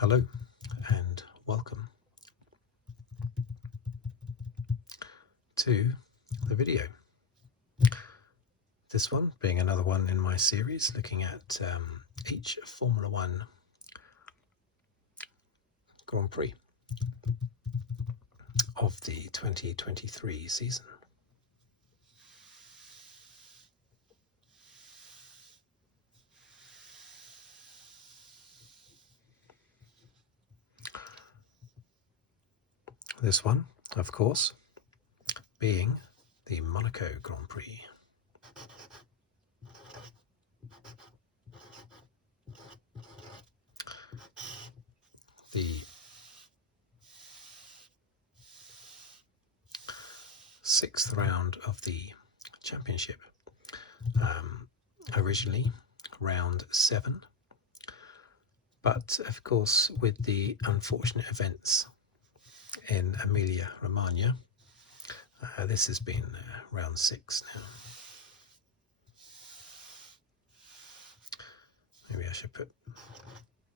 Hello and welcome to the video. This one being another one in my series looking at each Formula One Grand Prix of the 2023 season. This one, of course, being the Monaco Grand Prix. The sixth round of the championship. Originally round 7, but of course with the unfortunate events in Emilia-Romagna, this has been round 6 now. Maybe I should put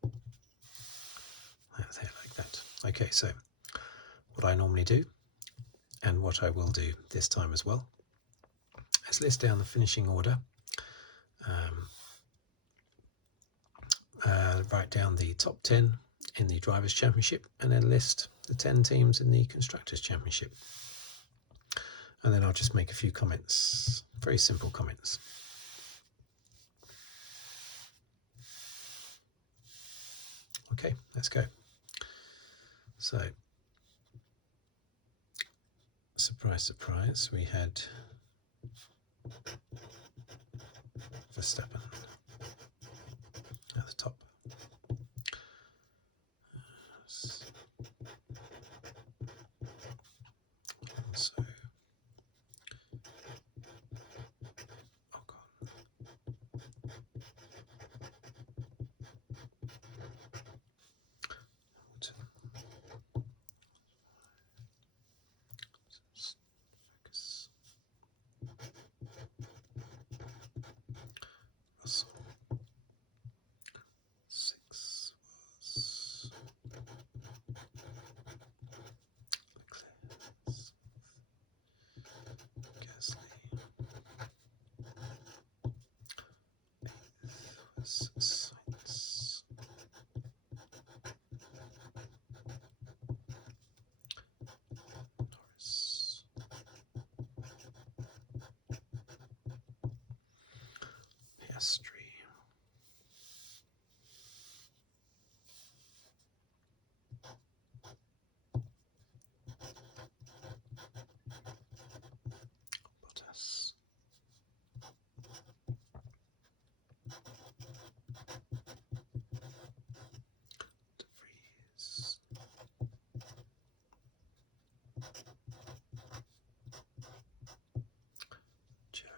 that there like that. Okay, so what I normally do, and what I will do this time as well, is list down the finishing order, write down the top 10 in the Drivers' Championship, and then list the 10 teams in the Constructors' Championship. And then I'll just make a few comments, very simple comments. Okay, let's go. So, surprise, surprise, we had Verstappen at the top. So, Ocon. Focus. Russell. 6 was Leclerc. Gasly. 8th was Sainz. Norris. Piastri. Bottas. De Vries. Joe.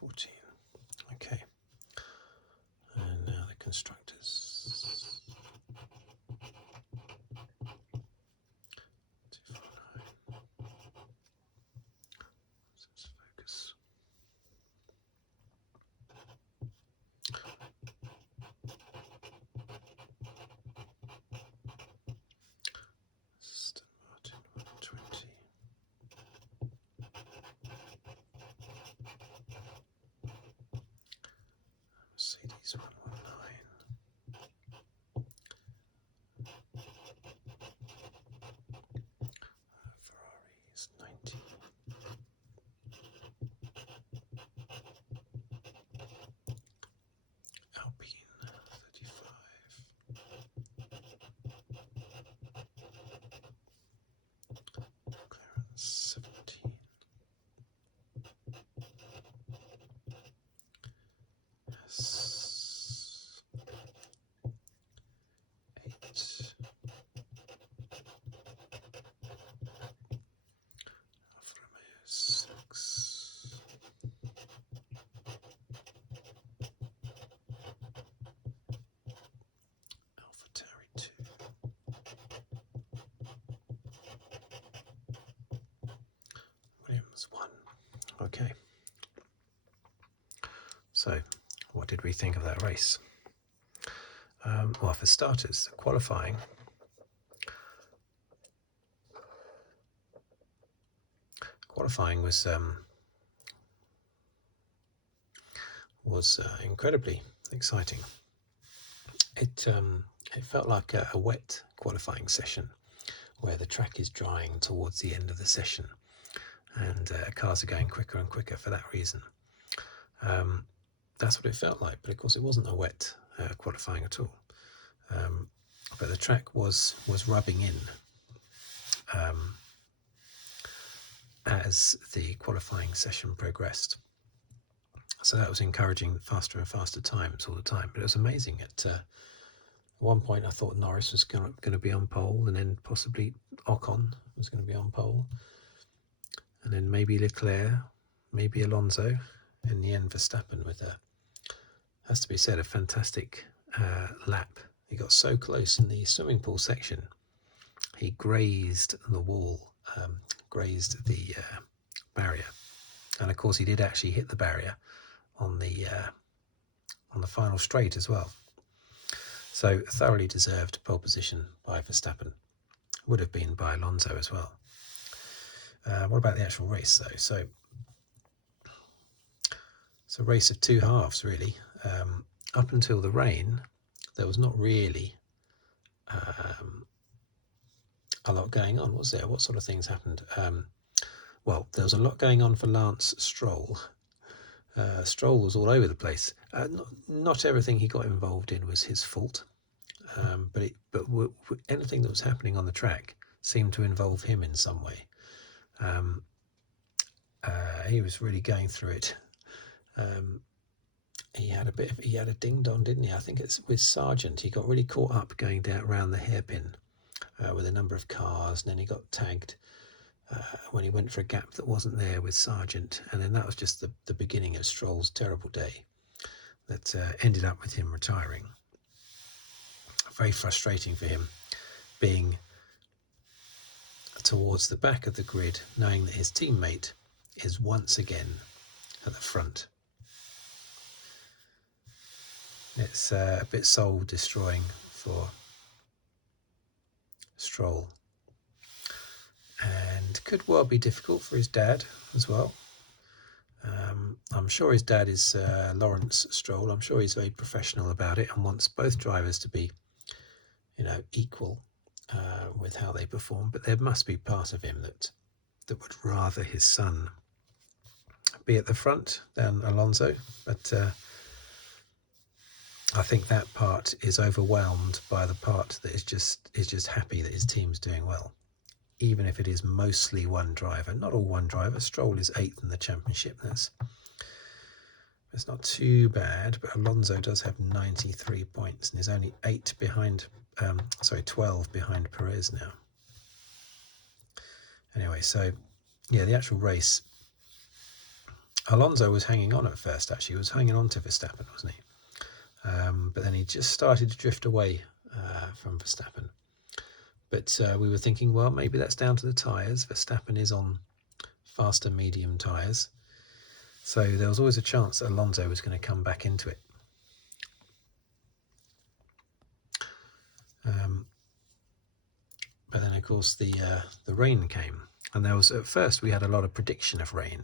14. Okay. And now the constructors. 249. Let's focus. Aston Martin 120. Mercedes 119. Ferrari is 90. Alpine 35. McLaren 17. Yes. 8. Alfa Romeo 6. AlphaTauri 2. Williams 1. Okay. So, what did we think of that race? Well, for starters, qualifying was incredibly exciting. It felt like a wet qualifying session where the track is drying towards the end of the session, and cars are going quicker and quicker for that reason. That's what it felt like, but of course it wasn't a wet qualifying at all. But the track was rubbing in as the qualifying session progressed. So that was encouraging faster and faster times all the time. But it was amazing. At one point I thought Norris was going to be on pole, and then possibly Ocon was going to be on pole, and then maybe Leclerc, maybe Alonso. In the end, Verstappen with has to be said, a fantastic lap. He got so close in the swimming pool section. He grazed the wall, grazed the barrier, and of course he did actually hit the barrier on the final straight as well. So thoroughly deserved pole position by Verstappen. Would have been by Alonso as well. What about the actual race though? So it's a race of two halves really. Up until the rain, there was not really a lot going on, was there? What sort of things happened? Well, there was a lot going on for Lance Stroll. Stroll was all over the place. Not everything he got involved in was his fault, but anything that was happening on the track seemed to involve him in some way. He was really going through it. He had a ding dong, didn't he? I think it's with Sargent. He got really caught up going down around the hairpin with a number of cars, and then he got tagged when he went for a gap that wasn't there with Sargent, and then that was just the beginning of Stroll's terrible day that ended up with him retiring. Very frustrating for him, being towards the back of the grid, knowing that his teammate is once again at the front. It's a bit soul destroying for Stroll, and could well be difficult for his dad as well. I'm sure his dad is Lawrence Stroll. I'm sure he's very professional about it and wants both drivers to be, equal with how they perform. But there must be part of him that would rather his son be at the front than Alonso. But I think that part is overwhelmed by the part that is just happy that his team's doing well, even if it is mostly one driver. Not all one driver. Stroll is 8th in the championship. It's not too bad, but Alonso does have 93 points and is only 12 behind Perez now. Anyway, so yeah, the actual race, Alonso was hanging on at first, actually. He was hanging on to Verstappen, wasn't he? But then he just started to drift away from Verstappen. But we were thinking, well, maybe that's down to the tyres. Verstappen is on faster medium tyres. So there was always a chance that Alonso was going to come back into it. But then, of course, the rain came. And there was, at first, we had a lot of prediction of rain.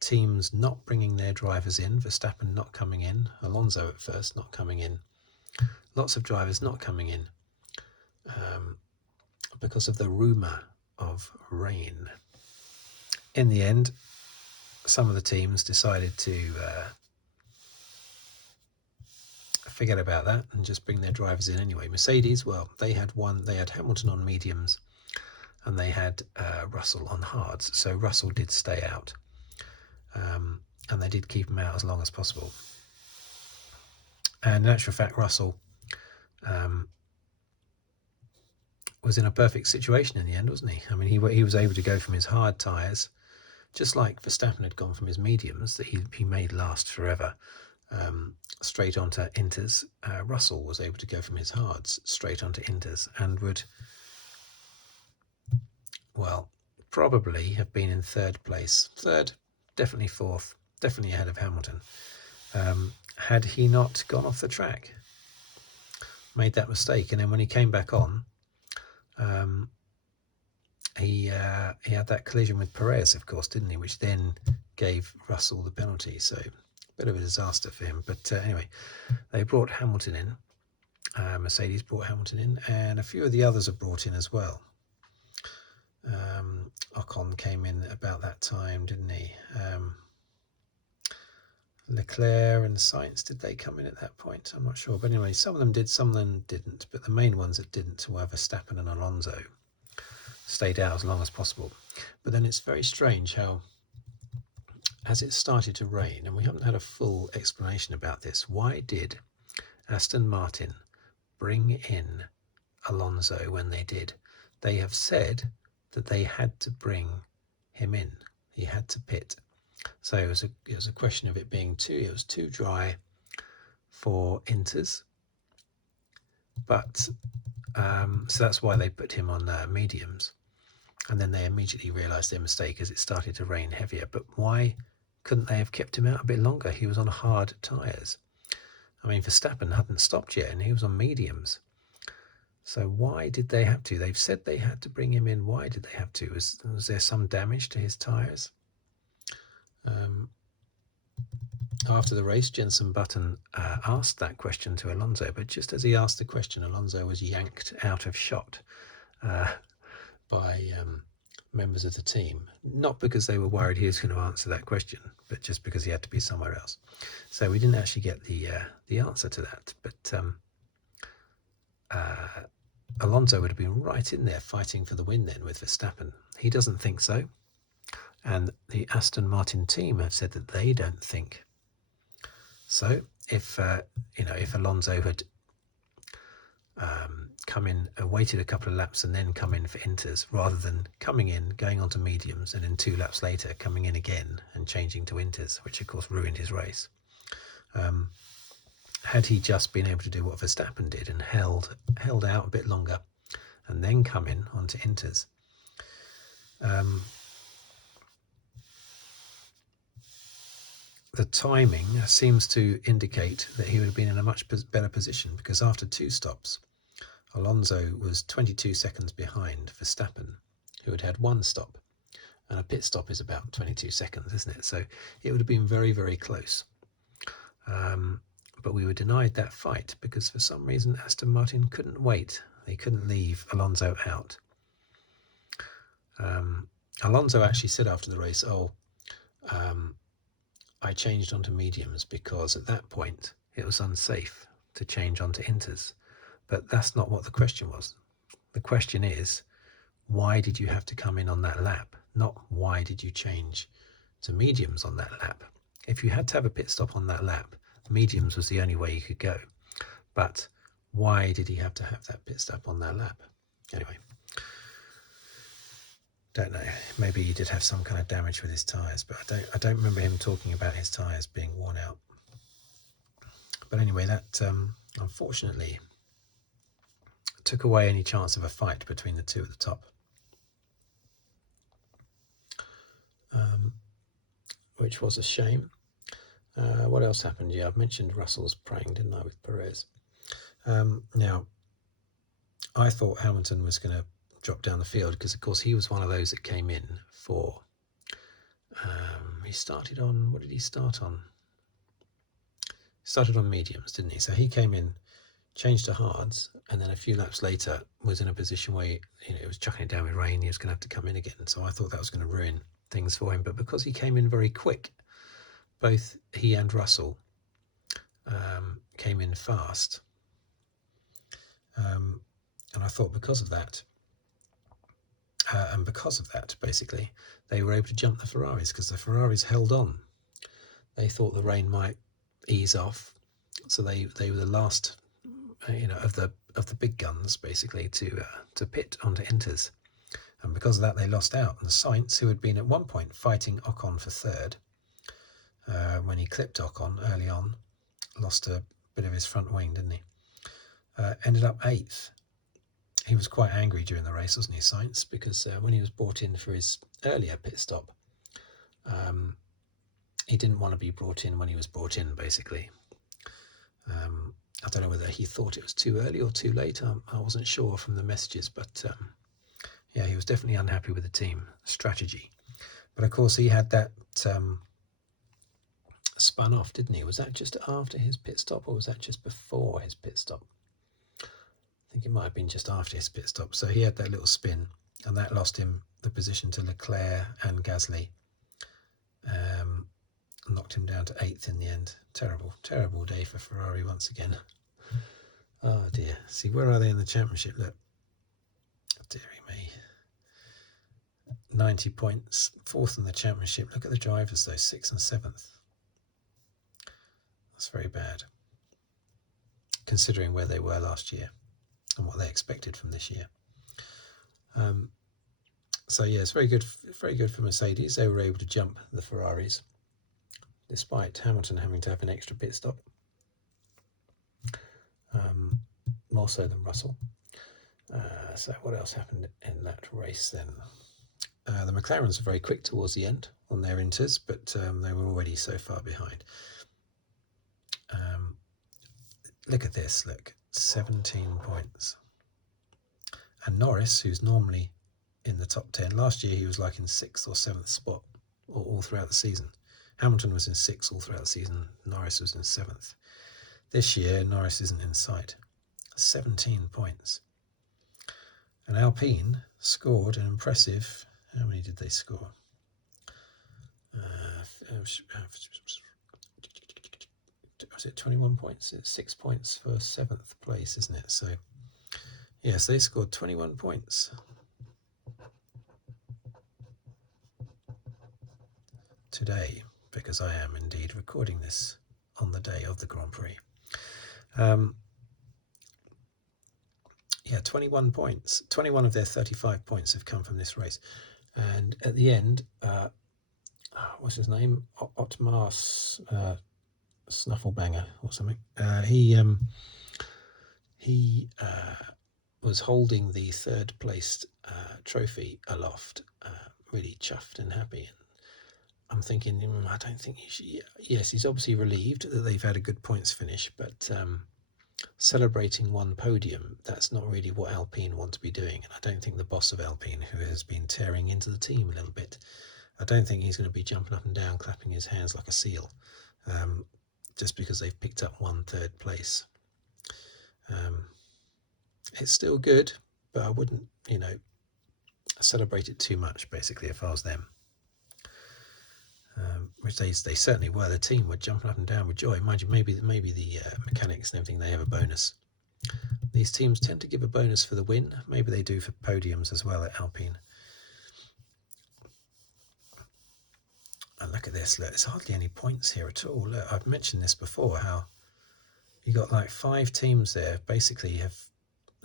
Teams not bringing their drivers in, Verstappen not coming in, Alonso at first not coming in. Lots of drivers not coming in because of the rumour of rain. In the end, some of the teams decided to forget about that and just bring their drivers in anyway. Mercedes, well, they had Hamilton on mediums and they had Russell on hards. So Russell did stay out. And they did keep him out as long as possible. And in actual fact, Russell was in a perfect situation in the end, wasn't he? I mean, he was able to go from his hard tyres, just like Verstappen had gone from his mediums that he made last forever, straight onto inters. Russell was able to go from his hards straight onto inters and would, well, probably have been in third place. Third, definitely fourth, definitely ahead of Hamilton. Had he not gone off the track, made that mistake, and then when he came back on, he had that collision with Perez, of course, didn't he? Which then gave Russell the penalty. So a bit of a disaster for him. But anyway, they brought Hamilton in. Mercedes brought Hamilton in, and a few of the others are brought in as well. Ocon came in about that time, didn't he? Leclerc and Sainz, did they come in at that point? I'm not sure. But anyway, some of them did, some of them didn't. But the main ones that didn't were Verstappen and Alonso. Stayed out as long as possible. But then it's very strange how, as it started to rain, and we haven't had a full explanation about this, why did Aston Martin bring in Alonso when they did? They have said that they had to bring him in. He had to pit. So it was a question of it being it was too dry for inters, but so that's why they put him on mediums, and then they immediately realised their mistake as it started to rain heavier. But why couldn't they have kept him out a bit longer? He was on hard tyres. I mean, Verstappen hadn't stopped yet, and he was on mediums. So why did they have to? They've said they had to bring him in. Why did they have to? Was there some damage to his tyres? After the race, Jenson Button asked that question to Alonso, but just as he asked the question, Alonso was yanked out of shot by members of the team, not because they were worried he was going to answer that question, but just because he had to be somewhere else. So we didn't actually get the answer to that, but Alonso would have been right in there fighting for the win then with Verstappen. He doesn't think so. And the Aston Martin team have said that they don't think so. If Alonso had come in, waited a couple of laps and then come in for inters, rather than coming in, going on to mediums, and then 2 laps later coming in again and changing to inters, which of course ruined his race. Had he just been able to do what Verstappen did and held out a bit longer and then come in onto inters, the timing seems to indicate that he would have been in a much better position, because after 2 stops, Alonso was 22 seconds behind Verstappen, who had 1 stop. And a pit stop is about 22 seconds, isn't it? So it would have been very, very close. But we were denied that fight because for some reason Aston Martin couldn't wait. They couldn't leave Alonso out. Alonso actually said after the race, I changed onto mediums because at that point it was unsafe to change onto inters. But that's not what the question was. The question is, why did you have to come in on that lap? Not why did you change to mediums on that lap? If you had to have a pit stop on that lap, mediums was the only way you could go. But why did he have to have that pit stop on that lap? Anyway, Don't know. Maybe he did have some kind of damage with his tyres, but I don't remember him talking about his tyres being worn out. But anyway, that unfortunately took away any chance of a fight between the two at the top. Which was a shame. What else happened? Yeah, I've mentioned Russell's praying, didn't I, with Perez? Now, I thought Hamilton was going to drop down the field because, of course, he was one of those that came in for... he started on... What did he start on? He started on mediums, didn't he? So he came in, changed to hards, and then a few laps later was in a position where it was chucking it down with rain. He was going to have to come in again. So I thought that was going to ruin things for him. But because he came in very quick, both he and Russell came in fast. And I thought because of that, basically, they were able to jump the Ferraris because the Ferraris held on. They thought the rain might ease off, so they were the last, of the big guns basically to pit onto inters, and because of that they lost out. And Sainz, who had been at one point fighting Ocon for third, when he clipped Ocon early on, lost a bit of his front wing, didn't he? Ended up 8th. He was quite angry during the race, wasn't he, Sainz? Because when he was brought in for his earlier pit stop, he didn't want to be brought in when he was brought in, basically. I don't know whether he thought it was too early or too late. I wasn't sure from the messages, but yeah, he was definitely unhappy with the team strategy. But of course, he had that spun off, didn't he? Was that just after his pit stop, or was that just before his pit stop? I think it might have been just after his pit stop. So he had that little spin, and that lost him the position to Leclerc and Gasly. Knocked him down to 8th in the end. Terrible, terrible day for Ferrari once again. Oh dear. See, where are they in the championship? Look. Dearie me. 90 points. 4th in the championship. Look at the drivers though, 6th and 7th. That's very bad, considering where they were last year and what they expected from this year. So yeah, it's very good for Mercedes. They were able to jump the Ferraris, despite Hamilton having to have an extra pit stop, more so than Russell. So what else happened in that race then? The McLarens were very quick towards the end on their inters, but they were already so far behind. Look at this, look, 17 points. And Norris, who's normally in the top 10, last year he was like in 6th or 7th spot all throughout the season. Hamilton was in 6th all throughout the season, Norris was in 7th. This year, Norris isn't in sight. 17 points. And Alpine scored an impressive, how many did they score? Was it 21 points? It's 6 points for 7th place, isn't it? So, yes, they scored 21 points. Today, because I am indeed recording this on the day of the Grand Prix. Yeah, 21 points. 21 of their 35 points have come from this race. And at the end, what's his name? Otmar Snufflebanger or something. He was holding the third placed trophy aloft, really chuffed and happy. I'm thinking, I don't think he should. Yes, he's obviously relieved that they've had a good points finish, but celebrating one podium, that's not really what Alpine want to be doing. And I don't think the boss of Alpine, who has been tearing into the team a little bit, I don't think he's going to be jumping up and down, clapping his hands like a seal, just because they've picked up 1 third place. It's still good, but I wouldn't, celebrate it too much, basically, if I was them. Which they certainly were. The team were jumping up and down with joy. Mind you, maybe the mechanics and everything, they have a bonus. These teams tend to give a bonus for the win. Maybe they do for podiums as well at Alpine. And look at this. Look, there's hardly any points here at all. Look, I've mentioned this before, how you got like 5 teams there, basically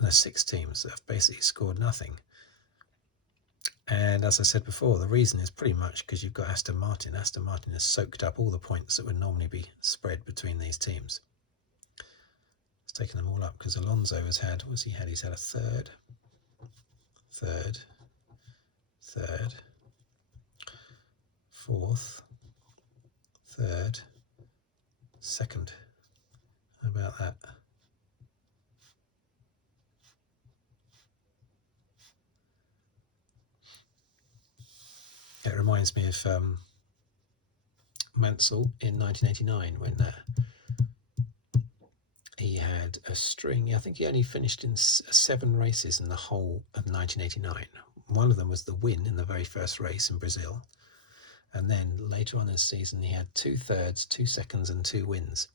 6 teams that have basically scored nothing. And as I said before, the reason is pretty much because you've got Aston Martin. Aston Martin has soaked up all the points that would normally be spread between these teams. It's taken them all up because Alonso has had, what's he had? He's had a third, fourth, third, second. How about that? It reminds me of Mansell in 1989 when he had a string. I think he only finished in 7 races in the whole of 1989. One of them was the win in the very first race in Brazil. And then later on in the season, he had 2 thirds, 2 seconds, and 2 wins.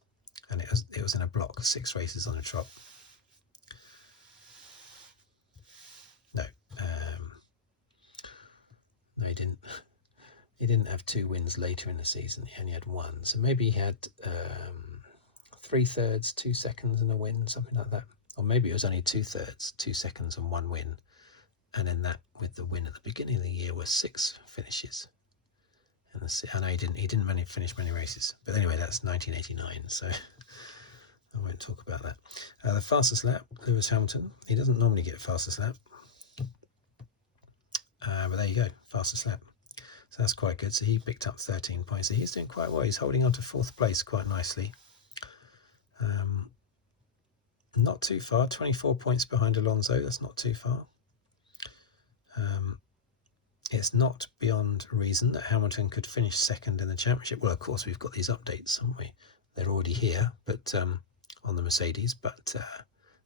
And it was in a block, 6 races on a trot. No, he didn't. He didn't have 2 wins later in the season. He only had 1. So maybe he had 3 thirds, 2 seconds, and a win, something like that. Or maybe it was only 2 thirds, 2 seconds, and 1 win. And then that, with the win at the beginning of the year, were 6 finishes. And I know he didn't finish many races. But anyway, that's 1989. So I won't talk about that. The fastest lap, Lewis Hamilton. He doesn't normally get fastest lap. But there you go, fastest lap. So that's quite good. So he picked up 13 points. So he's doing quite well. He's holding on to 4th place quite nicely. Not too far, 24 points behind Alonso. That's not too far. It's not beyond reason that Hamilton could finish 2nd in the championship. Well, of course, we've got these updates, haven't we? They're already here, but on the Mercedes. But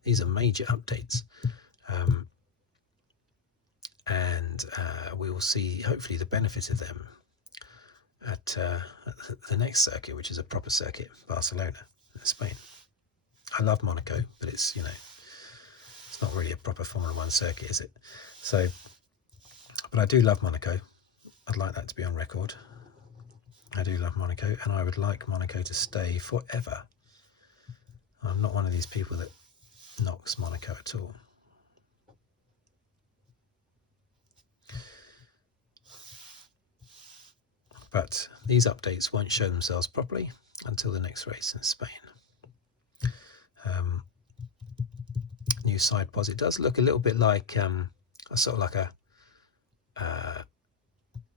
these are major updates. And we will see, hopefully, the benefit of them at the next circuit, which is a proper circuit, Barcelona, Spain. I love Monaco, but it's, it's not really a proper Formula 1 circuit, is it? So, but I do love Monaco. I'd like that to be on record. I do love Monaco, and I would like Monaco to stay forever. I'm not one of these people that knocks Monaco at all. But these updates won't show themselves properly until the next race in Spain. New side pods. It does look a little bit like sort of like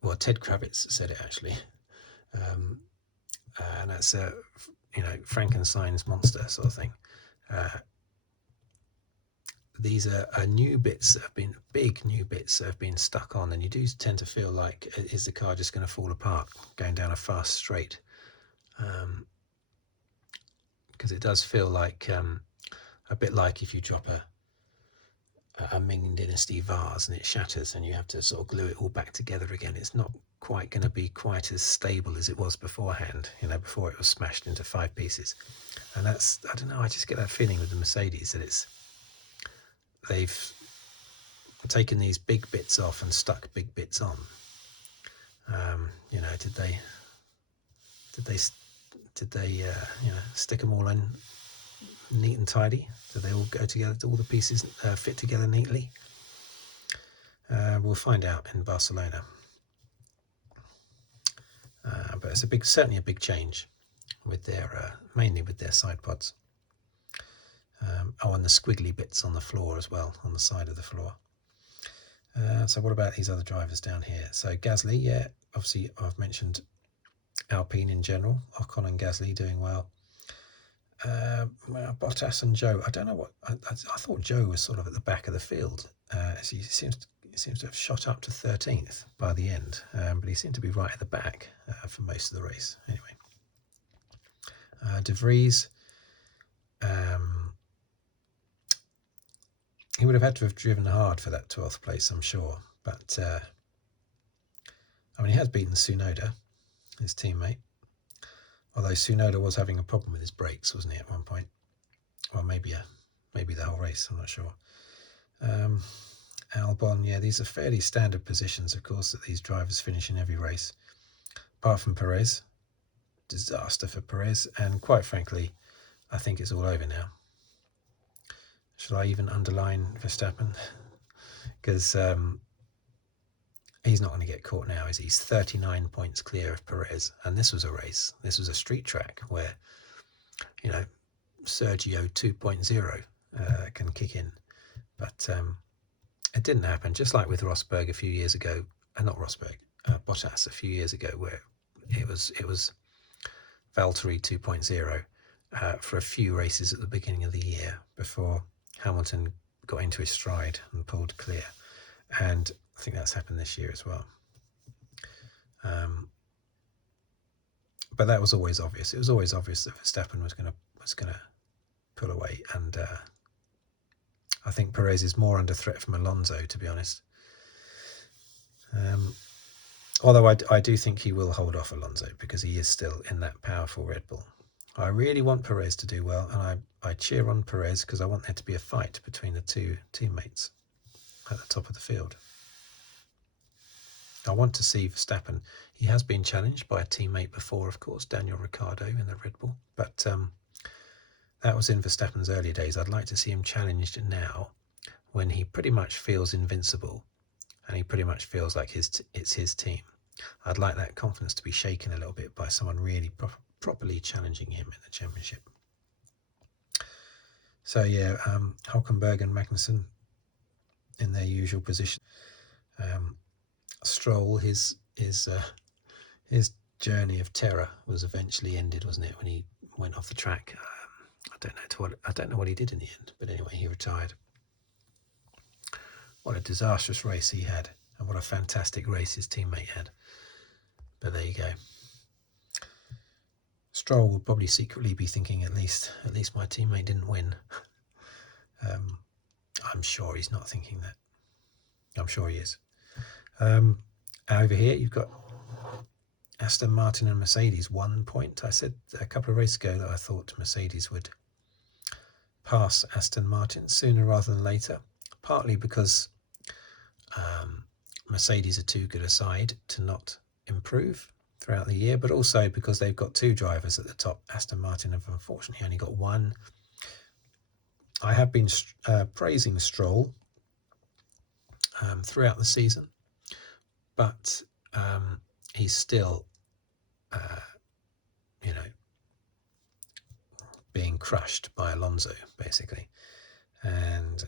well, Ted Kravitz said it actually, and that's Frankenstein's monster sort of thing. These are new bits that have been big new bits that have been stuck on, and you do tend to feel like, is the car just going to fall apart going down a fast straight? Because it does feel like a bit like if you drop a Ming Dynasty vase and it shatters and you have to sort of glue it all back together again. It's not quite going to be quite as stable as it was beforehand, before it was smashed into 5 pieces. And that's, I don't know, I just get that feeling with the Mercedes that they've taken these big bits off and stuck big bits on. Did they stick them all in neat and tidy? Do they all go together? Do all the pieces fit together neatly? We'll find out in Barcelona. But it's certainly a big change with their mainly with their side pods. And the squiggly bits on the floor as well, on the side of the floor. So what about these other drivers down here? So Gasly, yeah, obviously I've mentioned Alpine in general. Ocon and Gasly doing well. Bottas and Joe, I don't know what, I thought Joe was sort of at the back of the field. He seems to have shot up to 13th by the end, but he seemed to be right at the back for most of the race. Anyway, De Vries, he would have had to have driven hard for that 12th place, I'm sure. But, he has beaten Tsunoda, his teammate. Although Tsunoda was having a problem with his brakes, wasn't he, at one point? Well, maybe the whole race, I'm not sure. Albon, yeah, these are fairly standard positions, of course, that these drivers finish in every race. Apart from Perez. Disaster for Perez. And quite frankly, I think it's all over now. Shall I even underline Verstappen? Because he's not going to get caught now, is he? He's 39 points clear of Perez, and this was a race. This was a street track where, you know, Sergio 2.0 can kick in, but it didn't happen. Just like with Rosberg a few years ago, not Rosberg, Bottas a few years ago, where it was Valtteri 2.0 for a few races at the beginning of the year before Hamilton got into his stride and pulled clear. And I think that's happened this year as well. But that was always obvious. It was always obvious that Verstappen was going to pull away, and I think Perez is more under threat from Alonso, to be honest. Although I do think he will hold off Alonso because he is still in that powerful Red Bull. I really want Perez to do well, and I cheer on Perez because I want there to be a fight between the two teammates at the top of the field. I want to see Verstappen. He has been challenged by a teammate before, of course, Daniel Ricciardo in the Red Bull, but that was in Verstappen's early days. I'd like to see him challenged now when he pretty much feels invincible and he pretty much feels like it's his team. I'd like that confidence to be shaken a little bit by someone really properly challenging him in the championship. So yeah, Hülkenberg and Magnussen in their usual position. Stroll, his journey of terror was eventually ended, wasn't it, when he went off the track? I don't know what he did in the end, but anyway, he retired. What a disastrous race he had, and what a fantastic race his teammate had. But there you go. Stroll would probably secretly be thinking, at least my teammate didn't win. I'm sure he's not thinking that. I'm sure he is. Over here, you've got Aston Martin and Mercedes, 1 point. I said a couple of races ago that I thought Mercedes would pass Aston Martin sooner rather than later, partly because Mercedes are too good a side to not improve throughout the year, but also because they've got two drivers at the top. Aston Martin have unfortunately only got one. I have been praising Stroll throughout the season, but he's still, being crushed by Alonso, basically. And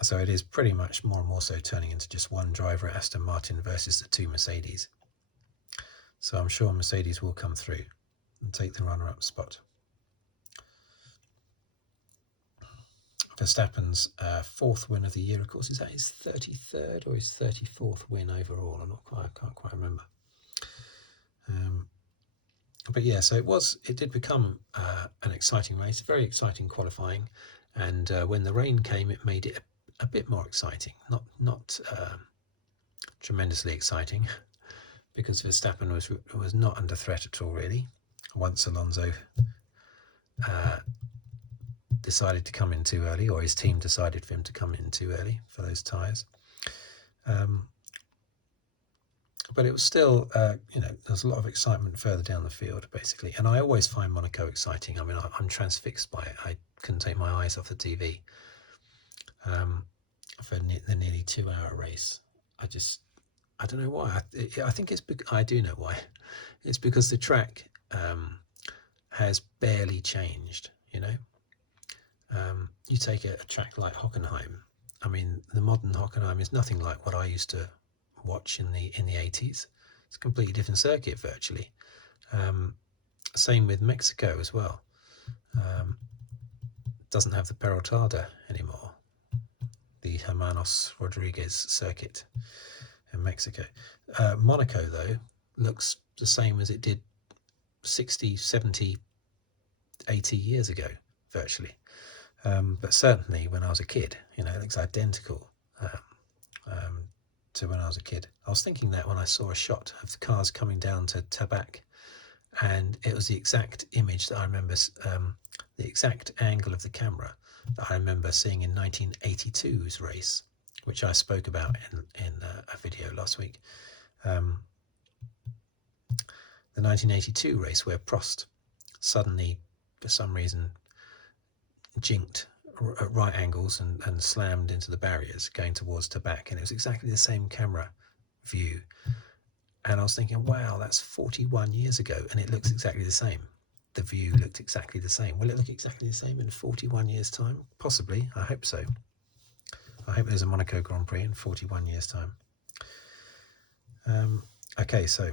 so it is pretty much more and more so turning into just one driver at Aston Martin versus the two Mercedes. So I'm sure Mercedes will come through and take the runner-up spot. Verstappen's fourth win of the year, of course. Is that his 33rd or his 34th win overall? I can't quite remember. But yeah, so it did become an exciting race, very exciting qualifying, and when the rain came, it made it a bit more exciting. Not tremendously exciting, because Verstappen was not under threat at all, really. Once Alonso decided to come in too early, or his team decided for him to come in too early for those tyres. But it was still, there's a lot of excitement further down the field, basically. And I always find Monaco exciting. I mean, I'm transfixed by it. I couldn't take my eyes off the TV for the nearly 2-hour race. I don't know why. I think I do know why. It's because the track has barely changed, You take a track like Hockenheim. I mean, the modern Hockenheim is nothing like what I used to watch in the 80s. It's a completely different circuit virtually. Same with Mexico as well. Doesn't have the Perotada anymore, the Hermanos Rodriguez circuit in Mexico. Monaco, though, looks the same as it did 60, 70, 80 years ago, virtually. But certainly when I was a kid, it looks identical to when I was a kid. I was thinking that when I saw a shot of the cars coming down to Tabac, and it was the exact image that I remember, the exact angle of the camera that I remember seeing in 1982's race, which I spoke about in a video last week. The 1982 race where Prost suddenly, for some reason, jinked at right angles and slammed into the barriers going towards Tabac, and it was exactly the same camera view. And I was thinking, wow, that's 41 years ago, and it looks exactly the same. The view looked exactly the same. Will it look exactly the same in 41 years' time? Possibly. I hope so. I hope there's a Monaco Grand Prix in 41 years' time. Okay, so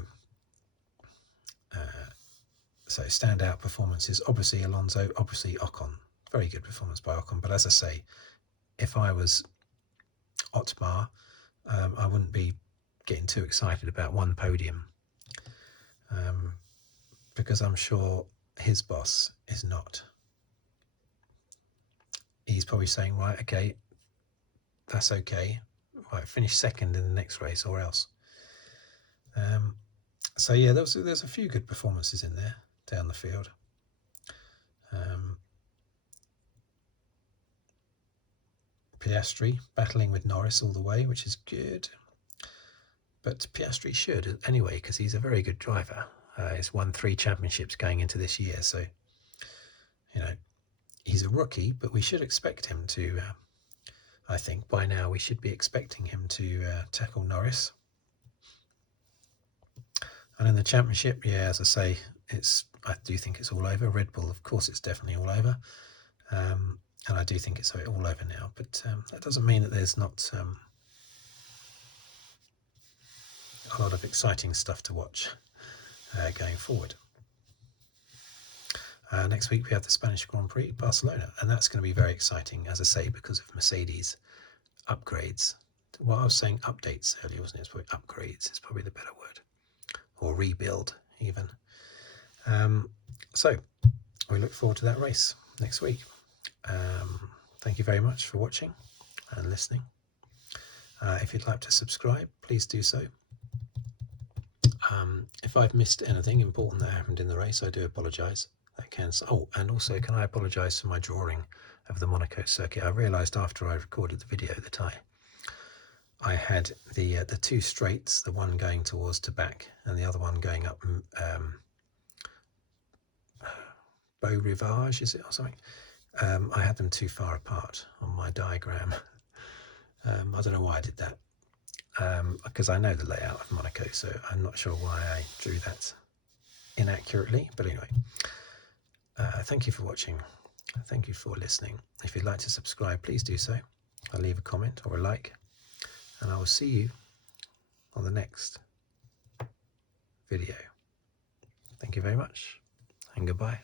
standout performances. Obviously Alonso, obviously Ocon. Very good performance by Ocon. But as I say, if I was Otmar, I wouldn't be getting too excited about one podium, because I'm sure his boss is not. He's probably saying, right, okay, that's okay. Right, finish second in the next race or else. So yeah, there's a few good performances in there down the field. Piastri battling with Norris all the way, which is good. But Piastri should anyway, because he's a very good driver. He's won 3 championships going into this year, so you know he's a rookie, but we should expect him to. I think by now we should be expecting him to tackle Norris. And in the championship, yeah, as I say, I do think it's all over. Red Bull, of course, it's definitely all over. And I do think it's all over now, but that doesn't mean that there's not a lot of exciting stuff to watch going forward. Next week we have the Spanish Grand Prix, Barcelona, and that's going to be very exciting, as I say, because of Mercedes upgrades. Well, I was saying updates earlier, wasn't it? It's probably upgrades. It's probably the better word, or rebuild even. So we look forward to that race next week. Thank you very much for watching and listening. If you'd like to subscribe, please do so. If I've missed anything important that happened in the race, I do apologise. And also, can I apologise for my drawing of the Monaco circuit? I realised after I recorded the video that I had the 2 straights, the one going towards to back and the other one going up Beau Rivage, is it, or something? I had them too far apart on my diagram. I don't know why I did that, because I know the layout of Monaco, so I'm not sure why I drew that inaccurately. But anyway, thank you for watching. Thank you for listening. If you'd like to subscribe, please do so. I'll leave a comment or a like, and I will see you on the next video. Thank you very much, and goodbye.